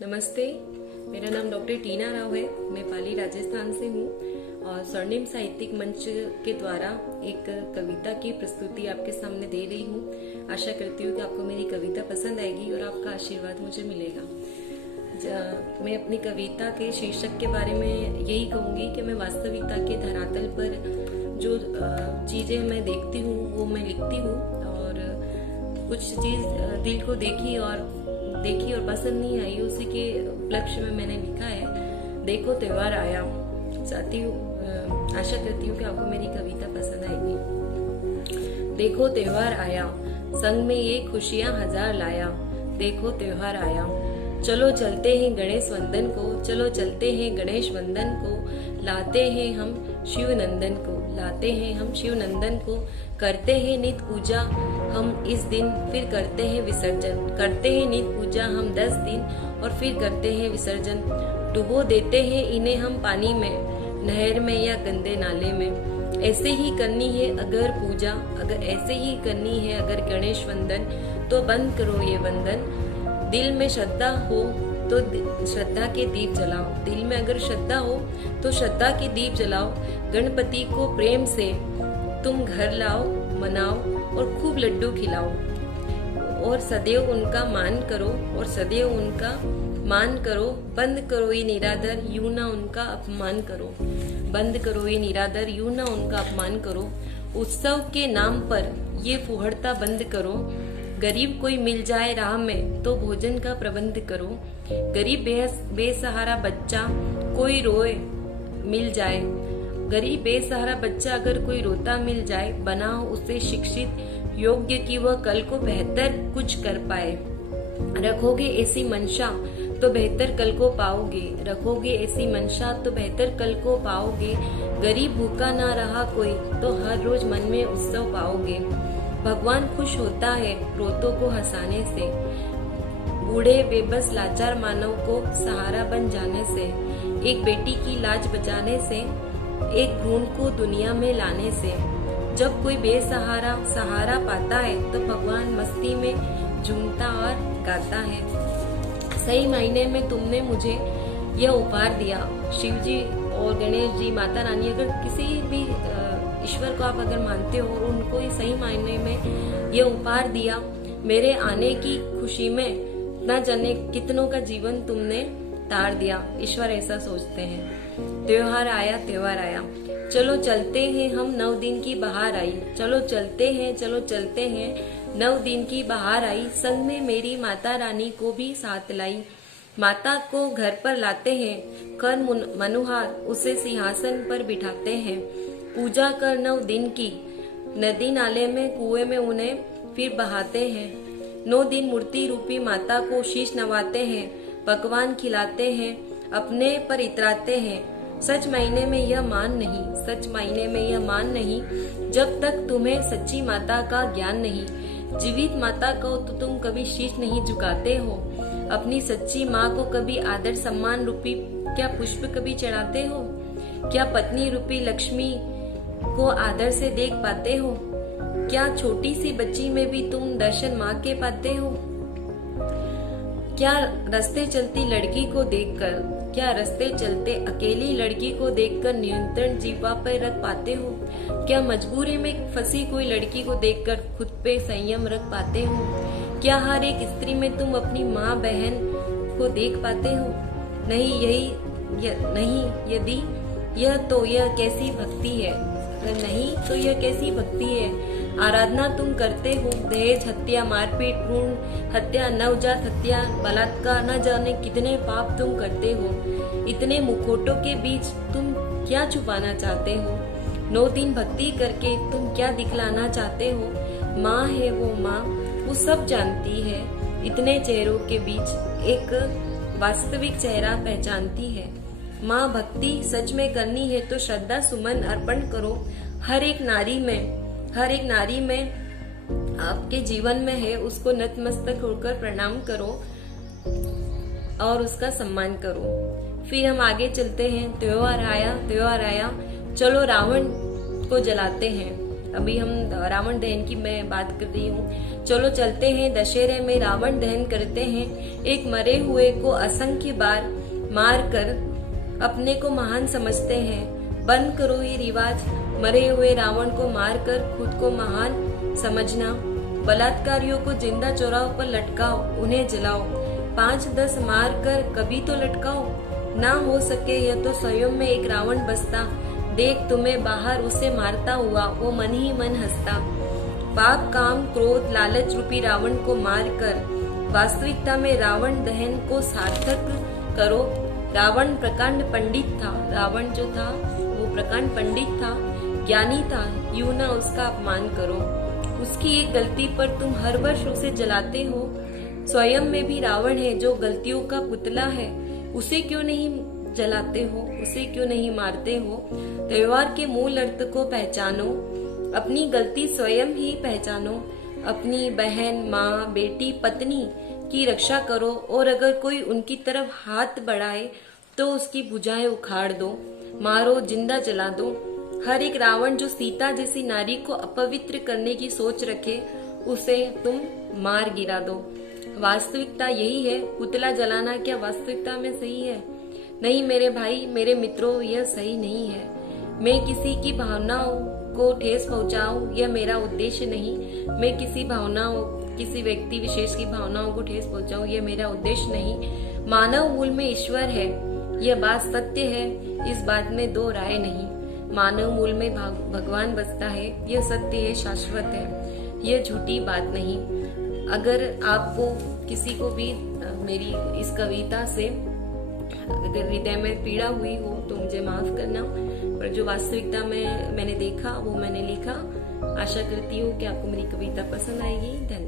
नमस्ते, मेरा नाम डॉक्टर टीना राव है। मैं पाली राजस्थान से हूँ और स्वर्णिम साहित्यिक मंच के द्वारा एक कविता की प्रस्तुति आपके सामने दे रही हूँ। आशा करती हूँ कि आपको मेरी कविता पसंद आएगी और आपका आशीर्वाद मुझे मिलेगा। मैं अपनी कविता के शीर्षक के बारे में यही कहूँगी कि मैं वास्तविकता के धरातल पर जो चीज़ें मैं देखती हूँ वो मैं लिखती हूँ, और कुछ चीज़ दिल को देखी और पसंद नहीं आई, उसी के उपलक्ष्य में मैंने लिखा है। देखो त्योहार आया। चाहती हूँ, आशा करती हूँ कि आपको मेरी कविता पसंद आएगी। देखो त्योहार आया, संग में ये खुशियाँ हजार लाया। देखो त्योहार आया, चलो चलते हैं गणेश वंदन को, चलो चलते हैं गणेश वंदन को, लाते हैं हम शिव नंदन को, लाते हैं हम शिव नंदन को, करते हैं नित पूजा हम इस दिन, फिर करते हैं विसर्जन, करते हैं नित पूजा हम 10 दिन और फिर करते हैं विसर्जन। डुबो देते हैं इन्हें हम पानी में, नहर में या गंदे नाले में। ऐसे ही करनी है अगर पूजा, अगर ऐसे ही करनी है अगर गणेश वंदन, तो बंद करो ये वंदन। दिल में श्रद्धा हो तो श्रद्धा के दीप जलाओ, दिल में अगर श्रद्धा हो तो श्रद्धा के दीप जलाओ। गणपति को प्रेम से तुम घर लाओ, मनाओ और खूब लड्डू खिलाओ, और सदैव उनका मान करो, और सदैव उनका मान करो। बंद करो ये निरादर, यूं ना उनका अपमान करो, बंद करो ये निरादर, यूं ना उनका अपमान करो। उत्सव के नाम पर ये फुहड़ता बंद करो। गरीब कोई मिल जाए राह में तो भोजन का प्रबंध करो। गरीब बेसहारा बच्चा कोई रोए मिल जाए, गरीब बेसहारा बच्चा अगर कोई रोता मिल जाए, बनाओ उसे शिक्षित योग्य कि वह कल को बेहतर कुछ कर पाए। रखोगे ऐसी मंशा तो बेहतर कल को पाओगे, रखोगे ऐसी मंशा तो बेहतर कल को पाओगे। गरीब भूखा ना रहा कोई तो हर रोज मन में उत्सव पाओगे। भगवान खुश होता है रोतों को हंसाने से, बूढ़े बेबस लाचार मानव को सहारा बन जाने से, एक बेटी की लाज बचाने से, एक भ्रूण को दुनिया में लाने से। जब कोई बेसहारा सहारा पाता है तो भगवान मस्ती में झूमता और गाता है। सही मायने में तुमने मुझे यह उपहार दिया। शिव जी और गणेश जी, माता रानी, अगर किसी भी ईश्वर को आप अगर मानते हो, उनको ही सही मायने में यह उपहार दिया। मेरे आने की खुशी में न जाने कितनों का जीवन तुमने तार दिया। ईश्वर ऐसा सोचते हैं। त्योहार आया, त्योहार आया, चलो चलते हैं हम 9 दिन की बहार आई। चलो चलते हैं, चलो चलते हैं 9 दिन की बहार आई। संग में मेरी माता रानी को भी साथ लाई। माता को घर पर लाते हैं, कर मनुहार उसे सिंहासन पर बिठाते हैं। पूजा कर 9 दिन की, नदी नाले में कुएं में उन्हें फिर बहाते हैं। 9 दिन मूर्ति रूपी माता को शीश नवाते हैं, पकवान खिलाते हैं, अपने पर इतराते हैं। सच मायने में यह मान नहीं, सच मायने में यह मान नहीं, जब तक तुम्हें सच्ची माता का ज्ञान नहीं। जीवित माता को तो तुम कभी शीश नहीं झुकाते हो। अपनी सच्ची माँ को कभी आदर सम्मान रूपी क्या पुष्प कभी चढ़ाते हो? क्या पत्नी रूपी लक्ष्मी को आदर से देख पाते हो? क्या छोटी सी बच्ची में भी तुम दर्शन माँ के पाते हो? क्या रास्ते चलती लड़की को देखकर, क्या रास्ते चलते अकेली लड़की को देखकर नियंत्रण जीवा पर रख पाते हो? क्या मजबूरी में फंसी कोई लड़की को देखकर खुद पे संयम रख पाते हो? क्या हर एक स्त्री में तुम अपनी माँ बहन को देख पाते हो? नहीं, नहीं, यदि यह तो यह कैसी भक्ति है? अगर नहीं तो यह कैसी भक्ति है? आराधना तुम करते हो दहेज हत्या, मारपीट, भ्रूण हत्या, नवजात हत्या, बलात्कार, न जाने कितने पाप तुम करते हो। इतने मुखौटों के बीच तुम क्या छुपाना चाहते हो? 9 दिन भक्ति करके तुम क्या दिखलाना चाहते हो? माँ है वो माँ, वो सब जानती है। इतने चेहरों के बीच एक वास्तविक चेहरा पहचानती है। माँ भक्ति सच में करनी है तो श्रद्धा सुमन अर्पण करो। हर एक नारी में आपके जीवन में है, उसको नतमस्तक होकर प्रणाम करो और उसका सम्मान करो। फिर हम आगे चलते हैं। त्योहार आया, त्योहार आया, चलो रावण को जलाते हैं। अभी हम रावण दहन की मैं बात कर रही हूँ। चलो चलते हैं, दशहरे में रावण दहन करते हैं। एक मरे हुए को असंख्य बार मार कर अपने को महान समझते हैं। बंद करो ये रिवाज, मरे हुए रावण को मारकर खुद को महान समझना। बलात्कारियों को जिंदा चौराहों पर लटकाओ, उन्हें जलाओ, 5-10 मार कर कभी तो लटकाओ। ना हो सके यह तो स्वयं में एक रावण बसता, देख तुम्हें बाहर उसे मारता हुआ वो मन ही मन हंसता। पाप काम क्रोध लालच रूपी रावण को मारकर वास्तविकता में रावण दहन को सार्थक करो। रावण प्रकांड पंडित था, रावण जो था वो प्रकांड पंडित था, ज्ञानी था, यूं ना उसका अपमान करो। उसकी एक गलती पर तुम हर वर्ष उसे जलाते हो। स्वयं में भी रावण है जो गलतियों का पुतला है, उसे क्यों नहीं जलाते हो, उसे क्यों नहीं मारते हो। त्योहार के मूल अर्थ को पहचानो, अपनी गलती स्वयं ही पहचानो। अपनी बहन, माँ, बेटी, पत्नी की रक्षा करो और अगर कोई उनकी तरफ हाथ बढ़ाए तो उसकी भुजाएं उखाड़ दो, मारो, जिंदा जला दो। हर एक रावण जो सीता जैसी नारी को अपवित्र करने की सोच रखे उसे तुम मार गिरा दो। वास्तविकता यही है। पुतला जलाना क्या वास्तविकता में सही है? नहीं मेरे भाई, मेरे मित्रों, यह सही नहीं है। मैं किसी की भावनाओं को ठेस पहुंचाऊं यह मेरा उद्देश्य नहीं। मैं किसी व्यक्ति विशेष की भावनाओं को ठेस पहुंचाऊं यह मेरा उद्देश्य नहीं। मानव मूल में ईश्वर है, यह बात सत्य है, इस बात में दो राय नहीं। मानव मूल में भगवान बसता है, यह सत्य है, शाश्वत है, यह झूठी बात नहीं। अगर आपको किसी को भी मेरी इस कविता से अगर हृदय में पीड़ा हुई हो तो मुझे माफ करना, पर जो वास्तविकता में मैंने देखा वो मैंने लिखा। आशा करती हूँ कि आपको मेरी कविता पसंद आएगी। धन्यवाद।